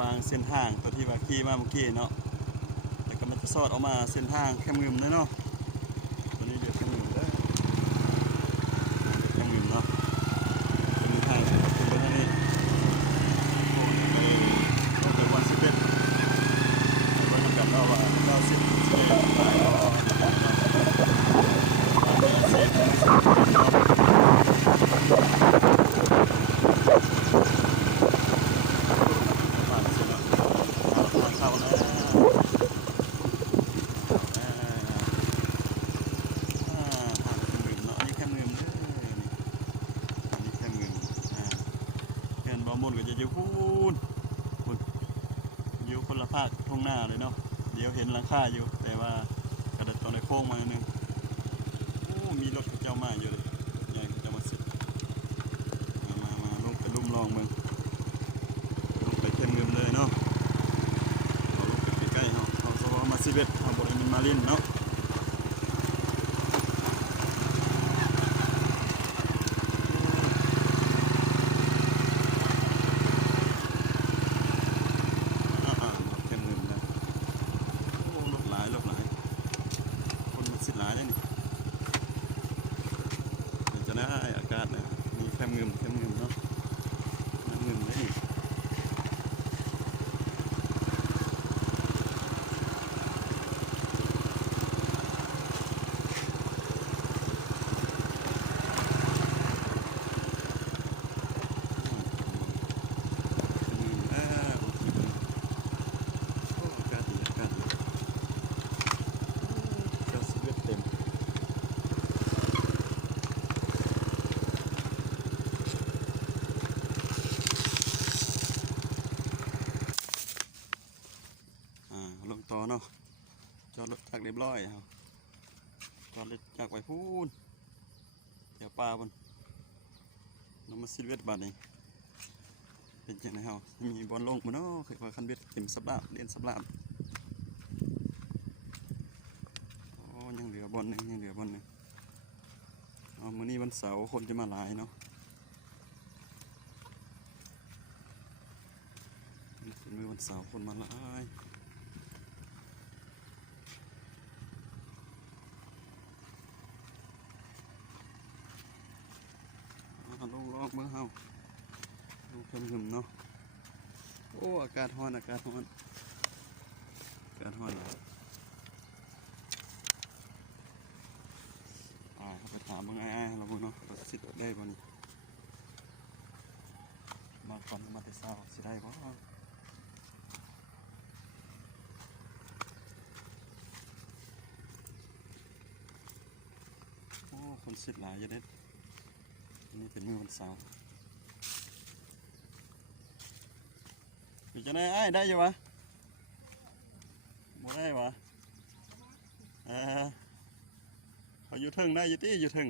วางเส้นทางตัวที่ว่าขี่มาเมื่อกี้เนาะแล้วก็มันจะสอดออกมาเส้นทางแคมงึมเนาะตัวนี้เดือดแคมงึมเด้อแคมงึมเนาะจะมีทางขึ้นไปทางนี้โอ้ยไปวัน11ไปวันกันเนาะว่าเรา10ไปรอมุนก็จะอยู่พูนอยู่คนละภาคทุ่งหน้าเลยเนาะเดี๋ยวเห็นหลังคาอยู่แต่ว่ากระดับตอนในโค้งมาหนึ่งโอ้มีรถเจ้ามาอยู่เลยใหญ่เจ้ามาสิมาลงไปลุ่มลองเมืองลงไปเข้มเงิมเลยเนาะเราลงไปใกล้ๆเขาสวอมา11เขาบริเวณมาลินเนาะหลายเลยนี่จะได้อากาศนะมีแคมเงิมเนาะน้ำเงิมเลยลงต่อเนาะจอดรถจักรเรียบร้อยครับจอดรถจักรไว้พูนเดี๋ยวปลาบนน้ำมาซิลเวตบาทนี่เป็นยังไงเฮามีบอลลงมาเนาะเคยว่าคันเวทเต็มสับลาบเรียนสับลาบโอ้ยังเหลือบอลหนึ่งเอามื้อนี้วันเสาร์คนจะมาหลายเนาะเป็นมื้อวันเสาร์คนมาหลายลงเมื่อเฮาลงเพิ่มขึ้นเนาะโอ้อากาศร้อนเขาไปถามมึงไอ้เราบุเนาะเราสิได้บ่นี่มาก่อนมาแต่เช้าสิได้บ่โอ้คนสิหลายจะได้นี่เป็นมื้อวันเสาร์อยู่จะได้อยู่วะบ่ได้วะเขาอยู่ถึงได้อยู่ที่อยู่ถึง